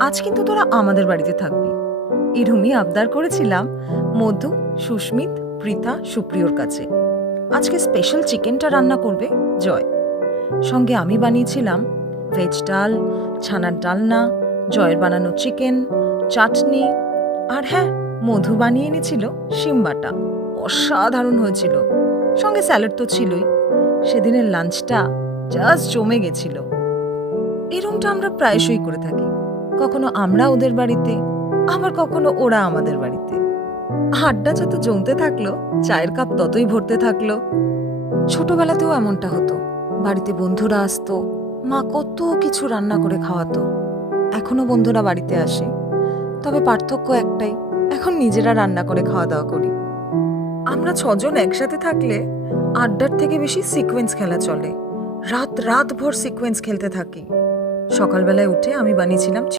আজ কিন্তু তোরা আমাদের বাড়িতে থাকবি। এরমই আবদার করেছিলাম মধু, সুস্মিত, পৃথা, সুপ্রিয়র কাছে। আজকে স্পেশাল চিকেনটা রান্না করবে জয়। সঙ্গে আমি বানিয়েছিলাম ভেজ ডাল, ছানার ডালনা, জয়ের বানানো চিকেন, চাটনি, আর হ্যাঁ, মধু বানিয়ে এনেছিল শিম বাটা। অসাধারণ হয়েছিল। সঙ্গে স্যালাড তো ছিলই। সেদিনের লাঞ্চটা জাস্ট জমে গেছিল। এরমটা আমরা প্রায়শই করে থাকি। কখনো আমরা ওদের বাড়িতে, আবার কখনো ওরা আমাদের বাড়িতে। আড্ডা যত জমতে থাকলো, চায়ের কাপ ততই ভরতে থাকলো। ছোটবেলাতেও এমনটা হতো। বাড়িতে বন্ধুরা আসতো, মা কত কিছু রান্না করে খাওয়াতো। এখনো বন্ধুরা বাড়িতে আসে, তবে পার্থক্য একটাই, এখন নিজেরা রান্না করে খাওয়া দাওয়া করি। আমরা ছজন একসাথে থাকলে আড্ডার থেকে বেশি সিকোয়েন্স খেলা চলে। রাত রাত ভর সিকোয়েন্স খেলতে থাকি। সকালবেলায় উঠে আমি বানিয়েছিলাম